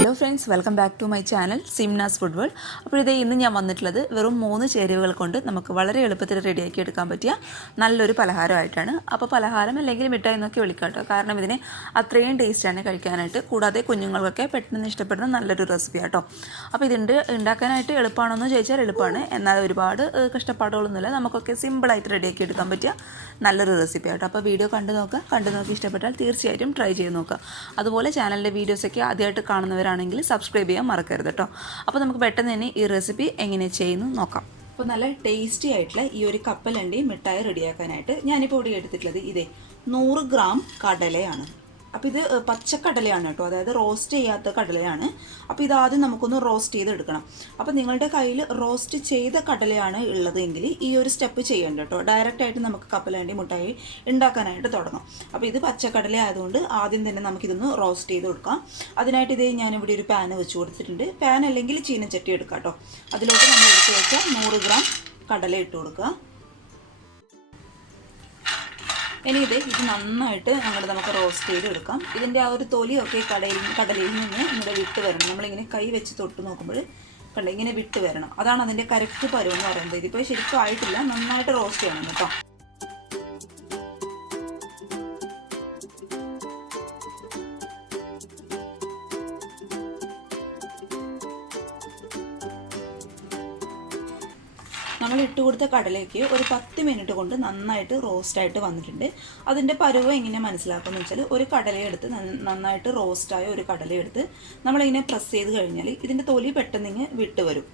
Hello friends, welcome back to my channel Simnas food world. അപ്പോൾ ഇതേ ഇന്ന് ഞാൻ വന്നിട്ടുള്ളത് വെറും 3 ചേരുവകൾ കൊണ്ട് നമുക്ക് വളരെ എളുപ്പത്തിൽ റെഡിയാക്കി എടുക്കാൻ പറ്റിയ നല്ലൊരു പലഹാരമായിട്ടാണ്. അപ്പോൾ പലഹാരം അല്ലെങ്കിൽ മിഠായി എന്നൊക്കെ വിളിക്കാം കേട്ടോ, കാരണം ഇതിന് അത്രയും ടേസ്റ്റാണ് കഴിക്കാനായിട്ട്. കൂടാതെ കുഞ്ഞുങ്ങൾക്കൊക്കെ പെട്ടെന്ന് ഇഷ്ടപ്പെടുന്ന നല്ലൊരു റെസിപ്പി ആട്ടോ. അപ്പോൾ ഉണ്ടാക്കാനായിട്ട് എളുപ്പമാണെന്ന് ചോദിച്ചാൽ എളുപ്പമാണ്, എന്നാൽ ഒരുപാട് കഷ്ടപ്പാടുകളൊന്നുമില്ല. നമുക്കൊക്കെ സിമ്പിളായിട്ട് റെഡിയാക്കി എടുക്കാൻ പറ്റിയ നല്ലൊരു റെസിപ്പി ആട്ടോ. അപ്പോൾ വീഡിയോ കണ്ടു നോക്കി ഇഷ്ടപ്പെട്ടാൽ തീർച്ചയായിട്ടും ട്രൈ ചെയ്ത് നോക്കുക. അതുപോലെ ചാനലിൻ്റെ വീഡിയോസൊക്കെ ആദ്യമായിട്ട് കാണുന്നവരാണെങ്കിൽ സബ്സ്ക്രൈബ് ചെയ്യാൻ മറക്കരുത് കേട്ടോ. അപ്പോൾ നമുക്ക് പെട്ടെന്ന് തന്നെ ഈ റെസിപ്പി എങ്ങനെ ചെയ്യുന്നു നോക്കാം. അപ്പോൾ നല്ല ടേസ്റ്റി ആയിട്ടുള്ള ഈ ഒരു കപ്പലണ്ടി മിഠായി റെഡിയാക്കാനായിട്ട് ഞാനിപ്പോൾ ഇവിടെ എടുത്തിട്ടുള്ളത് 100 ഗ്രാം കടലയാണ്. അപ്പോൾ ഇത് പച്ചക്കടലയാണ് കേട്ടോ, അതായത് റോസ്റ്റ് ചെയ്യാത്ത കടലയാണ്. അപ്പോൾ ഇതാദ്യം നമുക്കൊന്ന് റോസ്റ്റ് ചെയ്തെടുക്കണം. അപ്പോൾ നിങ്ങളുടെ കയ്യിൽ റോസ്റ്റ് ചെയ്ത കടലയാണ് ഉള്ളതെങ്കിൽ ഈ ഒരു സ്റ്റെപ്പ് ചെയ്യേണ്ട കേട്ടോ. ഡയറക്റ്റായിട്ട് നമുക്ക് കപ്പലണ്ടി മിഠായി ഉണ്ടാക്കാനായിട്ട് തുടങ്ങാം. അപ്പോൾ ഇത് പച്ചക്കടല ആയതുകൊണ്ട് ആദ്യം തന്നെ നമുക്കിതൊന്ന് റോസ്റ്റ് ചെയ്ത് കൊടുക്കാം. അതിനായിട്ട് ഞാനിവിടെ ഒരു പാൻ വെച്ച് കൊടുത്തിട്ടുണ്ട്. പാൻ അല്ലെങ്കിൽ ചീനച്ചട്ടി എടുക്കാം കേട്ടോ. അതിലോട്ട് നമ്മൾ എടുത്ത് വെച്ചാൽ 100 ഗ്രാം കടല ഇട്ട് കൊടുക്കുക. ഇനി ഇത് നന്നായിട്ട് നമുക്ക് റോസ്റ്റ് ചെയ്ത് എടുക്കാം. ഇതിൻ്റെ ആ ഒരു തൊലിയൊക്കെ കടലയിൽ നിന്ന് ഇങ്ങനെ വിട്ട് വരണം. നമ്മളിങ്ങനെ കൈ വെച്ച് തൊട്ട് നോക്കുമ്പോൾ ഇങ്ങനെ വിട്ട് വരണം. അതാണ് അതിൻ്റെ കറക്റ്റ് പരുവം എന്ന് പറയുന്നത്. ഇതിപ്പോൾ ശരിക്കും ആയിട്ടില്ല, നന്നായിട്ട് റോസ്റ്റ് ചെയ്യണം കേട്ടോ. നമ്മൾ ഇട്ട് കൊടുത്ത കടലയ്ക്ക് ഒരു 10 മിനിറ്റ് കൊണ്ട് നന്നായിട്ട് റോസ്റ്റായിട്ട് വന്നിട്ടുണ്ട്. അതിൻ്റെ പരുവം എങ്ങനെ മനസ്സിലാക്കുകയെന്ന് വെച്ചാൽ, ഒരു കടലയെടുത്ത് നന്നായിട്ട് റോസ്റ്റായ ഒരു കടലയെടുത്ത് നമ്മളിങ്ങനെ പ്രസ് ചെയ്ത് കഴിഞ്ഞാൽ ഇതിൻ്റെ തൊലി പെട്ടെന്ന് വിട്ട് വരും.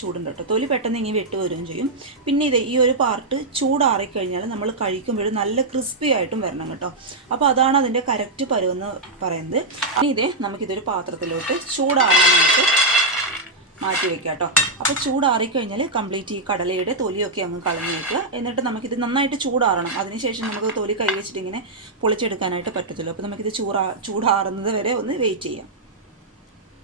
ചൂടുണ്ട് കേട്ടോ, തൊലി പെട്ടെന്ന് വിട്ട് വരികയും ചെയ്യും. പിന്നെ ഈ ഒരു പാർട്ട് ചൂടാറിക്കഴിഞ്ഞാൽ നമ്മൾ കഴിക്കുമ്പോൾ നല്ല ക്രിസ്പി ആയിട്ടും വരണം കേട്ടോ. അപ്പോൾ അതാണ് അതിൻ്റെ കറക്റ്റ് പരുവെന്ന് പറയുന്നത്. ഇനി നമുക്കിതൊരു പാത്രത്തിലോട്ട് ചൂടാറാനായിട്ട് മാറ്റി വെക്കുക കേട്ടോ. അപ്പോൾ ചൂടാറിക്കഴിഞ്ഞാൽ കംപ്ലീറ്റ് ഈ കടലയുടെ തൊലിയൊക്കെ അങ്ങ് കളഞ്ഞു വെക്കുക. എന്നിട്ട് നമുക്കിത് നന്നായിട്ട് ചൂടാറണം. അതിനുശേഷം നമുക്ക് തൊലി കൈ വെച്ചിട്ട് ഇങ്ങനെ പൊളിച്ചെടുക്കാനായിട്ട് പറ്റത്തുള്ളൂ. അപ്പോൾ നമുക്കിത് ചൂടാറുന്നത് വരെ ഒന്ന് വെയിറ്റ് ചെയ്യാം.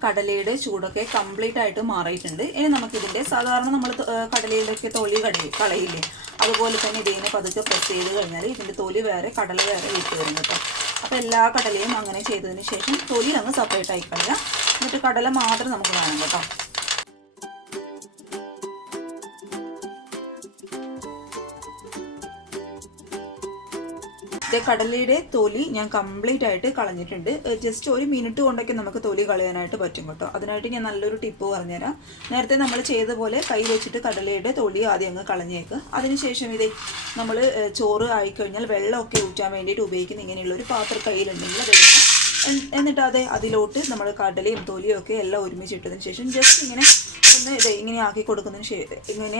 കടലയുടെ ചൂടൊക്കെ കംപ്ലീറ്റ് ആയിട്ട് മാറിയിട്ടുണ്ട്. ഇനി നമുക്കിതിൻ്റെ സാധാരണ നമ്മൾ കടലയിലൊക്കെ തൊലി കളയില്ലേ, അതുപോലെ തന്നെ ഇതിനെ പതുക്കെ പ്രസ് ചെയ്ത് കഴിഞ്ഞാൽ ഇതിൻ്റെ തൊലി വേറെ കടല വേറെ വിട്ട് വരും കേട്ടോ. അപ്പോൾ എല്ലാ കടലയും അങ്ങനെ ചെയ്തതിന് ശേഷം തൊലി അങ്ങ് സെപ്പറേറ്റ് ആയി കളയുക. എന്നിട്ട് കടല മാത്രം നമുക്ക് വേണം കേട്ടോ. കടലയുടെ തൊലി ഞാൻ കംപ്ലീറ്റ് ആയിട്ട് കളഞ്ഞിട്ടുണ്ട്. ജസ്റ്റ് 1 മിനിറ്റ് കൊണ്ടൊക്കെ നമുക്ക് തൊലി കളയാനായിട്ട് പറ്റും കേട്ടോ. അതിനായിട്ട് ഞാൻ നല്ലൊരു ടിപ്പ് പറഞ്ഞുതരാം. നേരത്തെ നമ്മൾ ചെയ്ത പോലെ കൈ വെച്ചിട്ട് കടലയുടെ തൊലി ആദ്യം അങ്ങ് കളഞ്ഞേക്കുക. അതിനുശേഷം നമ്മൾ ചോറ് ആയിക്കഴിഞ്ഞാൽ വെള്ളമൊക്കെ ഊറ്റാൻ വേണ്ടിയിട്ട് ഉപയോഗിക്കുന്ന ഇങ്ങനെയുള്ളൊരു പാത്രം കയ്യിലുണ്ടെങ്കിൽ അതെടുക്കാം. എന്നിട്ട് അതിലോട്ട് നമ്മൾ കടലയും തൊലിയും ഒക്കെ എല്ലാം ഒരുമിച്ചിട്ടതിന് ശേഷം ജസ്റ്റ് ഇങ്ങനെ ഒന്ന് ഇങ്ങനെ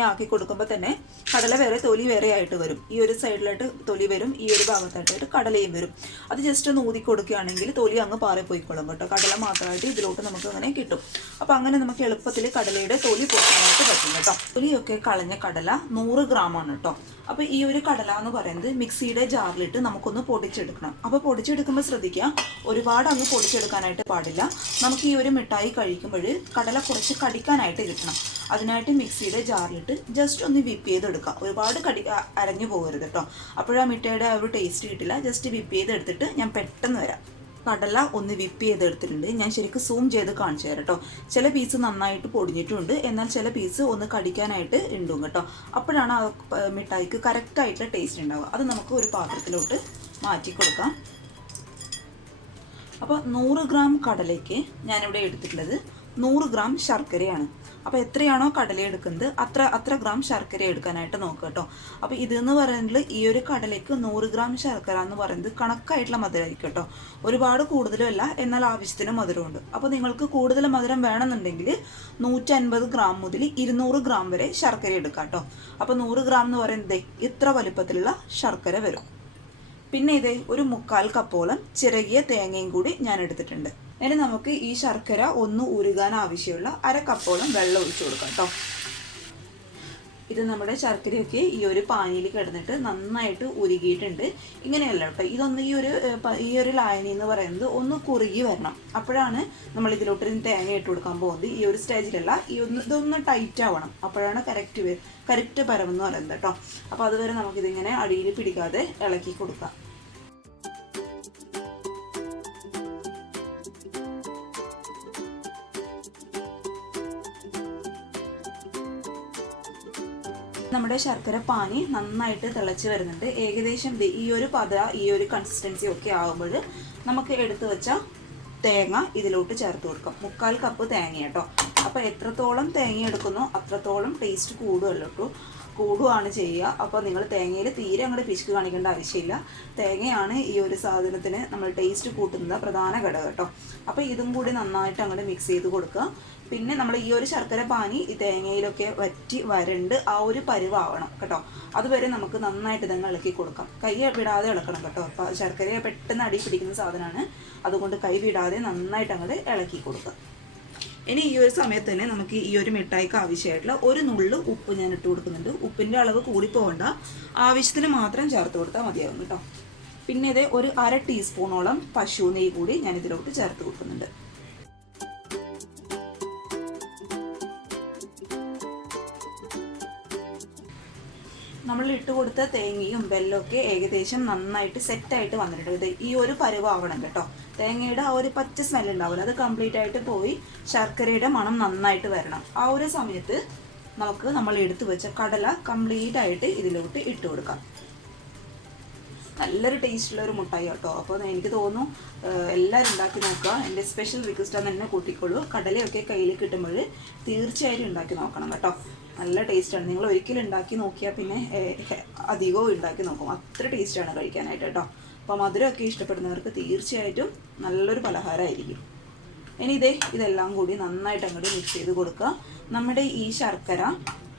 ആക്കി കൊടുക്കുമ്പോൾ തന്നെ കടല വേറെ തൊലി വേറെ ആയിട്ട് വരും. ഈ ഒരു സൈഡിലായിട്ട് തൊലി വരും, ഈ ഒരു ഭാഗത്തായിട്ട് കടലയും വരും. അത് ജസ്റ്റ് ഒന്ന് ഊതി കൊടുക്കുകയാണെങ്കിൽ തൊലി അങ്ങ് പാറിപ്പോയിക്കൊള്ളും കേട്ടോ. കടല മാത്രമായിട്ട് ഇതിലോട്ട് നമുക്ക് അങ്ങനെ കിട്ടും. അപ്പോൾ അങ്ങനെ നമുക്ക് എളുപ്പത്തിൽ കടലയുടെ തൊലി പൊട്ടാനായിട്ട് പറ്റും കേട്ടോ. തൊലിയൊക്കെ കളഞ്ഞ കടല 100 ഗ്രാമാണ് കേട്ടോ. അപ്പോൾ ഈ ഒരു കടല എന്ന് പറയുന്നത് മിക്സിയുടെ ജാറിലിട്ട് നമുക്കൊന്ന് പൊടിച്ചെടുക്കണം. അപ്പോൾ പൊടിച്ചെടുക്കുമ്പോൾ ശ്രദ്ധിക്കുക, ഒരുപാട് അങ്ങ് പൊടിച്ചെടുക്കാനായിട്ട് പാടില്ല. നമുക്ക് ഈ ഒരു മിഠായി കഴിക്കുമ്പോൾ കടല കുറച്ച് കടിക്കാനായിട്ട് കിട്ടണം. അതിനായിട്ട് മിക്സിയുടെ ജാറിലിട്ട് ജസ്റ്റ് ഒന്ന് വിപ്പ് ചെയ്തെടുക്കുക. ഒരുപാട് അരഞ്ഞു പോകരുത് കേട്ടോ, അപ്പോഴാ മിഠായിയുടെ ആ ഒരു ടേസ്റ്റ് കിട്ടില്ല. ജസ്റ്റ് വിപ്പ് ചെയ്തെടുത്തിട്ട് ഞാൻ പെട്ടെന്ന് വരാം. കടല ഒന്ന് വിപ്പ് ചെയ്തെടുത്തിട്ടുണ്ട്. ഞാൻ ശരിക്കും സൂം ചെയ്ത് കാണിച്ചു തരാം കേട്ടോ. ചില പീസ് നന്നായിട്ട് പൊടിഞ്ഞിട്ടുണ്ട്, എന്നാൽ ചില പീസ് ഒന്ന് കടിക്കാനായിട്ട് ഉണ്ടും കേട്ടോ. അപ്പോഴാണ് ആ മിഠായിക്ക് കറക്റ്റായിട്ടുള്ള ടേസ്റ്റ് ഉണ്ടാവുക. അത് നമുക്ക് ഒരു പാത്രത്തിലോട്ട് മാറ്റി കൊടുക്കാം. അപ്പോൾ 100 ഗ്രാം കടലയ്ക്ക് ഞാനിവിടെ എടുത്തിട്ടുള്ളത് 100 ഗ്രാം ശർക്കരയാണ്. അപ്പോൾ എത്രയാണോ കടല എടുക്കുന്നത് അത്ര ഗ്രാം ശർക്കര എടുക്കാനായിട്ട് നോക്കുക കേട്ടോ. അപ്പോൾ ഇതെന്ന് പറയുന്നത് ഈ ഒരു കടലയ്ക്ക് 100 ഗ്രാം ശർക്കര എന്ന് പറയുന്നത് കണക്കായിട്ടുള്ള മധുരമായിരിക്കും കേട്ടോ. ഒരുപാട് കൂടുതലും അല്ല, എന്നാൽ ആവശ്യത്തിന് മധുരമുണ്ട്. അപ്പോൾ നിങ്ങൾക്ക് കൂടുതൽ മധുരം വേണമെന്നുണ്ടെങ്കിൽ 150 ഗ്രാം മുതൽ 200 ഗ്രാം വരെ ശർക്കര എടുക്കാം കേട്ടോ. അപ്പോൾ 100 ഗ്രാം എന്ന് പറയുന്നത് ഇത്ര വലുപ്പത്തിലുള്ള ശർക്കര വരും. പിന്നെ ഒരു 1/4 കപ്പോളം ചിരകിയ തേങ്ങയും കൂടി ഞാൻ എടുത്തിട്ടുണ്ട്. ഇനി നമുക്ക് ഈ ശർക്കര ഒന്ന് ഉരുകാൻ ആവശ്യമുള്ള 1/2 കപ്പോളം വെള്ളം ഒഴിച്ചു കൊടുക്കാം കേട്ടോ. ഇത് നമ്മുടെ ശർക്കരയൊക്കെ ഈ ഒരു പാനിയിൽ കിടന്നിട്ട് നന്നായിട്ട് ഉരുകിയിട്ടുണ്ട്. ഇങ്ങനെയല്ല കേട്ടോ, ഇതൊന്ന് ഈ ഒരു ലായനി എന്ന് പറയുന്നത് ഒന്ന് കുറുകി വരണം. അപ്പോഴാണ് നമ്മൾ ഇതിലോട്ട് തേങ്ങ ഇട്ട് കൊടുക്കാൻ പോകുന്നത്. ഈ ഒരു സ്റ്റേജിലല്ല, ഇതൊന്ന് ടൈറ്റ് ആവണം. അപ്പോഴാണ് കറക്റ്റ് പരമെന്ന് പറയുന്നത് കേട്ടോ. അപ്പോൾ അതുവരെ നമുക്കിതിങ്ങനെ അടിയിൽ പിടിക്കാതെ ഇളക്കി കൊടുക്കാം. നമ്മുടെ ശർക്കര പാനി നന്നായിട്ട് തിളച്ച് വരുന്നുണ്ട്. ഏകദേശം ഈ ഒരു ഈ ഒരു കൺസിസ്റ്റൻസി ഒക്കെ ആകുമ്പോൾ നമുക്ക് എടുത്തു വെച്ച തേങ്ങ ഇതിലോട്ട് ചേർത്ത് കൊടുക്കാം. 3/4 കപ്പ് തേങ്ങ കേട്ടോ. അപ്പോൾ എത്രത്തോളം തേങ്ങ എടുക്കുന്നോ അത്രത്തോളം ടേസ്റ്റ് കൂടുകയാണ് ചെയ്യുക. അപ്പോൾ നിങ്ങൾ തേങ്ങയിൽ തീരെ അങ്ങോട്ട് പിശുക്ക് കാണിക്കേണ്ട ആവശ്യമില്ല. തേങ്ങയാണ് ഈ ഒരു സാധനത്തിന് നമ്മൾ ടേസ്റ്റ് കൂട്ടുന്ന പ്രധാന ഘടകം കേട്ടോ. അപ്പോൾ ഇതും കൂടി നന്നായിട്ട് അങ്ങോട്ട് മിക്സ് ചെയ്ത് കൊടുക്കുക. പിന്നെ നമ്മൾ ഈ ഒരു ശർക്കര പാനി ഈ തേങ്ങയിലൊക്കെ വറ്റി വരണ്ട് ആ ഒരു പരുവാവണം കേട്ടോ. അതുവരെ നമുക്ക് നന്നായിട്ട് ഇതങ്ങ് ഇളക്കി കൊടുക്കാം. കൈ വിടാതെ ഇളക്കണം കേട്ടോ. അപ്പോൾ ശർക്കര പെട്ടെന്ന് അടി പിടിക്കുന്ന സാധനമാണ്. അതുകൊണ്ട് കൈ വിടാതെ നന്നായിട്ട് അങ്ങോട്ട് ഇളക്കി കൊടുക്കുക. ഇനി ഈ ഒരു സമയത്ത് തന്നെ നമുക്ക് ഈ ഒരു മിഠായിക്ക് ആവശ്യമായിട്ടുള്ള ഒരു നുള്ളു ഉപ്പ് ഞാൻ ഇട്ട് കൊടുക്കുന്നുണ്ട്. ഉപ്പിൻ്റെ അളവ് കൂടിപ്പോകണ്ട, ആവശ്യത്തിന് മാത്രം ചേർത്ത് കൊടുത്താൽ മതിയാകും കേട്ടോ. പിന്നെ ഇത് ഒരു 1/2 ടീസ്പൂണോളം പശു നെയ്യ് കൂടി ഞാൻ ഇതിലോട്ട് ചേർത്ത് കൊടുക്കുന്നുണ്ട്. നമ്മൾ ഇട്ട് കൊടുത്ത തേങ്ങയും വെല്ലമൊക്കെ ഏകദേശം നന്നായിട്ട് സെറ്റായിട്ട് വന്നിട്ടുണ്ട്. ഇത് ഈ ഒരു പരുവാവണം കേട്ടോ. തേങ്ങയുടെ ആ ഒരു പച്ച സ്മെൽ ഉണ്ടാവില്ല, അത് കംപ്ലീറ്റ് ആയിട്ട് പോയി ശർക്കരയുടെ മണം നന്നായിട്ട് വരണം. ആ ഒരു സമയത്ത് നമുക്ക് നമ്മൾ എടുത്തു വെച്ച കടല കംപ്ലീറ്റ് ആയിട്ട് ഇതിലോട്ട് ഇട്ട് കൊടുക്കാം. നല്ലൊരു ടേസ്റ്റുള്ള ഒരു മുട്ടായി കേട്ടോ. അപ്പോൾ എനിക്ക് തോന്നുന്നു എല്ലാവരും ഉണ്ടാക്കി നോക്കുക. എൻ്റെ സ്പെഷ്യൽ റിക്വസ്റ്റാന്ന് തന്നെ കൂട്ടിക്കോളൂ. കടലയൊക്കെ കയ്യിൽ കിട്ടുമ്പോൾ തീർച്ചയായിട്ടും ഉണ്ടാക്കി നോക്കണം കേട്ടോ. നല്ല ടേസ്റ്റാണ്. നിങ്ങൾ ഒരിക്കലും ഉണ്ടാക്കി നോക്കിയാൽ പിന്നെ അധികവും ഉണ്ടാക്കി നോക്കും. അത്ര ടേസ്റ്റാണ് കഴിക്കാനായിട്ട് കേട്ടോ. അപ്പോൾ മധുരമൊക്കെ ഇഷ്ടപ്പെടുന്നവർക്ക് തീർച്ചയായിട്ടും നല്ലൊരു പലഹാരമായിരിക്കും. ഇനി ഇതെല്ലാം കൂടി നന്നായിട്ട് അങ്ങോട്ട് മിക്സ് ചെയ്ത് കൊടുക്കുക. നമ്മുടെ ഈ ശർക്കര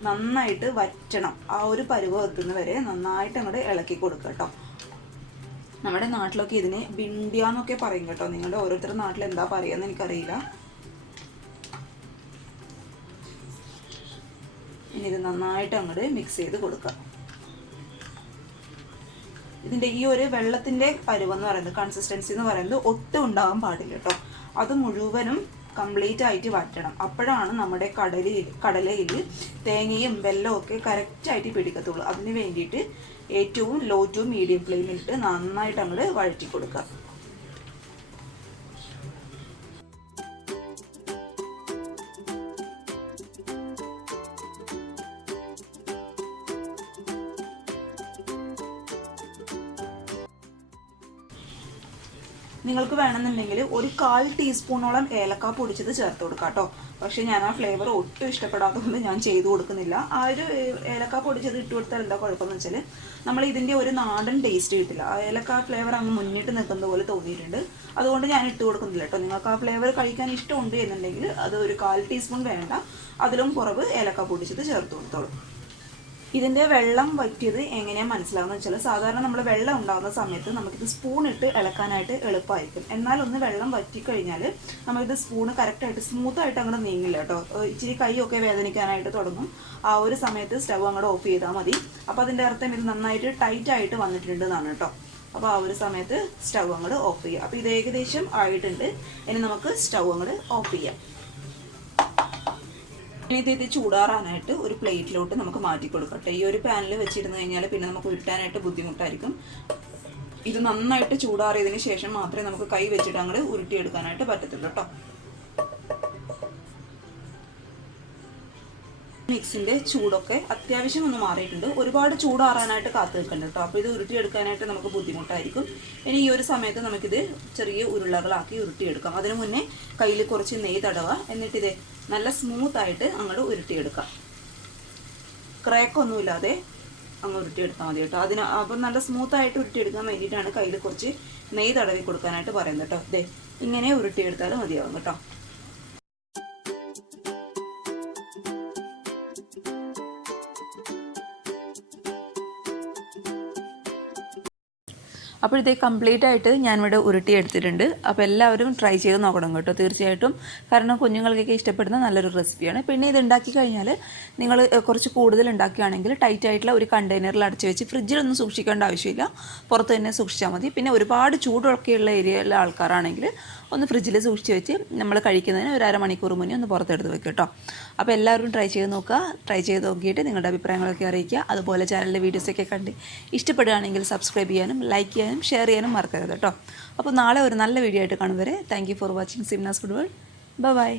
നന്നായിട്ട് വറ്റണം. ആ ഒരു പരുവം എത്തുന്നവരെ നന്നായിട്ട് അങ്ങോട്ട് ഇളക്കി കൊടുക്കുക കേട്ടോ. നമ്മുടെ നാട്ടിലൊക്കെ ഇതിനെ ബിണ്ടിയ എന്നൊക്കെ പറയും കേട്ടോ. നിങ്ങളുടെ ഓരോരുത്തരുടെ നാട്ടിൽ എന്താ പറയുകയെന്ന് എനിക്കറിയില്ല. ഇനി ഇത് നന്നായിട്ട് അങ്ങോട്ട് മിക്സ് ചെയ്ത് കൊടുക്കുക. ഇതിൻ്റെ ഈ ഒരു വെള്ളത്തിൻ്റെ പരുവെന്ന് പറയുന്നത്, കൺസിസ്റ്റൻസി എന്ന് പറയുന്നത് ഒട്ടും ഉണ്ടാകാൻ പാടില്ല കേട്ടോ. അത് മുഴുവനും കംപ്ലീറ്റ് ആയിട്ട് വറ്റണം. അപ്പോഴാണ് നമ്മുടെ കടലയിൽ തേങ്ങയും വെല്ലവും ഒക്കെ കറക്റ്റായിട്ട് പിടിക്കത്തുള്ളൂ. അതിന് വേണ്ടിയിട്ട് ഏറ്റവും ലോ ടു മീഡിയം ഫ്ലെയിമിലിട്ട് നന്നായിട്ട് അങ്ങോട്ട് വഴറ്റി കൊടുക്കുക. നിങ്ങൾക്ക് വേണമെന്നുണ്ടെങ്കിൽ ഒരു 1/4 ടീസ്പൂണോളം ഏലക്ക പൊടിച്ചത് ചേർത്ത് കൊടുക്കാം കേട്ടോ. പക്ഷേ ഞാൻ ആ ഫ്ലേവർ ഒട്ടും ഇഷ്ടപ്പെടാത്തതുകൊണ്ട് ഞാൻ ചെയ്ത് കൊടുക്കുന്നില്ല. ആ ഒരു ഏലക്ക പൊടിച്ചത് ഇട്ട് കൊടുത്താൽ എന്താ കുഴപ്പമെന്ന് വെച്ചാൽ നമ്മൾ ഇതിൻ്റെ ഒരു നാടൻ ടേസ്റ്റ് കിട്ടില്ല. ആ ഏലക്ക ഫ്ലേവർ അങ്ങ് മുന്നിട്ട് നിൽക്കുന്ന പോലെ തോന്നിയിട്ടുണ്ട്. അതുകൊണ്ട് ഞാൻ ഇട്ട് കൊടുക്കുന്നില്ല കേട്ടോ. നിങ്ങൾക്ക് ആ ഫ്ലേവർ കഴിക്കാൻ ഇഷ്ടമുണ്ട് എന്നുണ്ടെങ്കിൽ അത് ഒരു 1/4 ടീസ്പൂൺ വേണ്ട, അതിലും കുറവ് ഏലക്ക പൊടിച്ചത് ചേർത്ത് കൊടുത്തോളൂ. ഇതിൻ്റെ വെള്ളം വറ്റിയത് എങ്ങനെയാണ് മനസ്സിലാവുന്നത് വെച്ചാൽ, സാധാരണ നമ്മൾ വെള്ളം ഉണ്ടാകുന്ന സമയത്ത് നമുക്കിത് സ്പൂൺ ഇട്ട് ഇളക്കാനായിട്ട് എളുപ്പമായിരിക്കും. എന്നാൽ ഒന്ന് വെള്ളം വറ്റിക്കഴിഞ്ഞാൽ നമുക്കിത് സ്പൂണ് കറക്റ്റായിട്ട് സ്മൂത്തായിട്ട് അങ്ങോട്ട് നീങ്ങില്ല കേട്ടോ. ഇച്ചിരി കൈയൊക്കെ വേദനിക്കാനായിട്ട് തുടങ്ങും. ആ ഒരു സമയത്ത് സ്റ്റവ് അങ്ങോട്ട് ഓഫ് ചെയ്താൽ മതി. അപ്പോൾ അതിൻ്റെ അർത്ഥം ഇത് നന്നായിട്ട് ടൈറ്റായിട്ട് വന്നിട്ടുണ്ടെന്നാണ് കേട്ടോ. അപ്പോൾ ആ ഒരു സമയത്ത് സ്റ്റവ് അങ്ങോട്ട് ഓഫ് ചെയ്യുക. അപ്പോൾ ഇത് ഏകദേശം ആയിട്ടുണ്ട്. ഇനി നമുക്ക് സ്റ്റവ് അങ്ങോട്ട് ഓഫ് ചെയ്യാം. ഇനി ഇത് ചൂടാറാനായിട്ട് ഒരു പ്ലേറ്റിലോട്ട് നമുക്ക് മാറ്റി കൊടുക്കട്ടെ. ഈ ഒരു പാനിൽ വെച്ചിരുന്ന് കഴിഞ്ഞാൽ പിന്നെ നമുക്ക് ഉരുട്ടാനായിട്ട് ബുദ്ധിമുട്ടായിരിക്കും. ഇത് നന്നായിട്ട് ചൂടാറിയതിന് ശേഷം മാത്രമേ നമുക്ക് കൈ വെച്ചിട്ട് അങ്ങോട്ട് ഉരുട്ടിയെടുക്കാനായിട്ട് പറ്റത്തുള്ളൂ കേട്ടോ. മിക്സിൻ്റെ ചൂടൊക്കെ അത്യാവശ്യം ഒന്ന് മാറിയിട്ടുണ്ട്. ഒരുപാട് ചൂടാറാനായിട്ട് കാത്തു നിൽക്കണ്ട കേട്ടോ. അപ്പോൾ ഇത് ഉരുട്ടിയെടുക്കാനായിട്ട് നമുക്ക് ബുദ്ധിമുട്ടായിരിക്കും. ഇനി ഈ ഒരു സമയത്ത് നമുക്കിത് ചെറിയ ഉരുളകളാക്കി ഉരുട്ടിയെടുക്കാം. അതിനു മുന്നേ കയ്യിൽ കുറച്ച് നെയ്യ് തടവുക. എന്നിട്ടിത് നല്ല സ്മൂത്തായിട്ട് അങ്ങോട്ട് ഉരുട്ടിയെടുക്കാം. ക്രാക്കൊന്നുമില്ലാതെ അങ്ങ് ഉരുട്ടിയെടുത്താൽ മതി കേട്ടോ. അപ്പം നല്ല സ്മൂത്തായിട്ട് ഉരുട്ടിയെടുക്കാൻ വേണ്ടിയിട്ടാണ് കയ്യിൽ കുറച്ച് നെയ്യ് തടവി കൊടുക്കാനായിട്ട് പറയുന്നത് കേട്ടോ. ഇങ്ങനെ ഉരുട്ടിയെടുത്താൽ മതിയാവും കേട്ടോ. അപ്പോൾ ഇത് കംപ്ലീറ്റ് ആയിട്ട് ഞാനിവിടെ ഉരുട്ടിയെടുത്തിട്ടുണ്ട്. അപ്പോൾ എല്ലാവരും ട്രൈ ചെയ്ത് നോക്കണം കേട്ടോ തീർച്ചയായിട്ടും. കാരണം കുഞ്ഞുങ്ങൾക്കൊക്കെ ഇഷ്ടപ്പെടുന്ന നല്ലൊരു റെസിപ്പിയാണ്. പിന്നെ ഇത് ഉണ്ടാക്കി കഴിഞ്ഞാൽ നിങ്ങൾ കുറച്ച് കൂടുതൽ ഉണ്ടാക്കുകയാണെങ്കിൽ ടൈറ്റ് ആയിട്ടുള്ള ഒരു കണ്ടെയ്നറിൽ അടച്ച് വെച്ച് ഫ്രിഡ്ജിലൊന്നും സൂക്ഷിക്കേണ്ട ആവശ്യമില്ല, പുറത്ത് തന്നെ സൂക്ഷിച്ചാൽ മതി. പിന്നെ ഒരുപാട് ചൂടൊക്കെയുള്ള ഏരിയയിലെ ആൾക്കാരാണെങ്കിൽ ഒന്ന് ഫ്രിഡ്ജിൽ സൂക്ഷിച്ച് വെച്ച് നമ്മൾ കഴിക്കുന്നതിന് ഒരു അരമണിക്കൂർ മുന്നേ ഒന്ന് പുറത്തെടുത്ത് വെക്കുക കേട്ടോ. അപ്പോൾ എല്ലാവരും ട്രൈ ചെയ്ത് നോക്കുക. ട്രൈ ചെയ്ത് നോക്കിയിട്ട് നിങ്ങളുടെ അഭിപ്രായങ്ങളൊക്കെ അറിയിക്കുക. അതുപോലെ ചാനലിലെ വീഡിയോസൊക്കെ കണ്ട് ഇഷ്ടപ്പെടുകയാണെങ്കിൽ സബ്സ്ക്രൈബ് ചെയ്യാനും ലൈക്ക് ചെയ്യാനും ഷെയർ ചെയ്യാനും മറക്കരുത് കേട്ടോ. അപ്പോൾ നാളെ ഒരു നല്ല വീഡിയോ ആയിട്ട് കാണും വരെ thank you for watching Simnas food world. By.